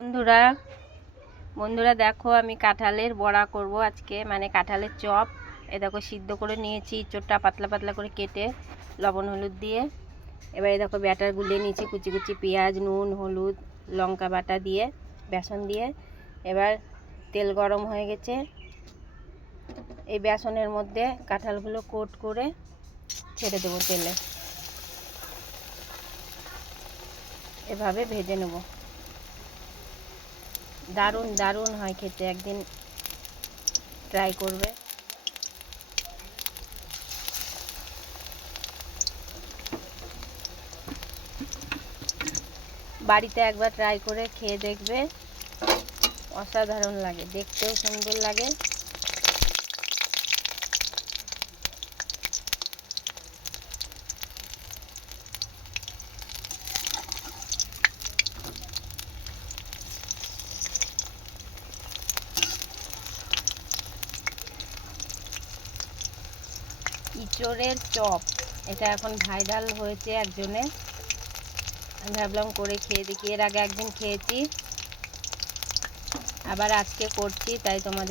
বন্ধুরা বন্ধুরা দেখো, আমি কাঁঠালের বড়া করব আজকে, মানে কাঁঠালের চপ। এ দেখো, সিদ্ধ করে নিয়েছি, চোটটা পাতলা পাতলা করে কেটে লবণ হলুদ দিয়ে। এবার দেখো, ব্যাটার গুলিয়ে নিয়েছি, কুচি কুচি পেঁয়াজ, নুন, হলুদ, লঙ্কা বাটা দিয়ে, বেসন দিয়ে। এবার তেল গরম হয়ে গেছে, এই বেসনের মধ্যে কাঁঠালগুলো কোট করে ছেড়ে দেবো তেলে। এভাবে ভেজে নেব। দারুণ দারুণ হয় খেতে, একদিন ট্রাই করবে। বাড়িতে একবার ট্রাই করে খেয়ে দেখবে, অসাধারণ লাগে, দেখতেও সুন্দর লাগে। ইঁচড়ের চপ, এটা এখন ভাইরাল হয়েছে একজনে। আমি ভাবলাম করে খেয়ে দেখি। এর আগে একদিন খেয়েছি, আবার আজকে করছি, তাই তোমাদের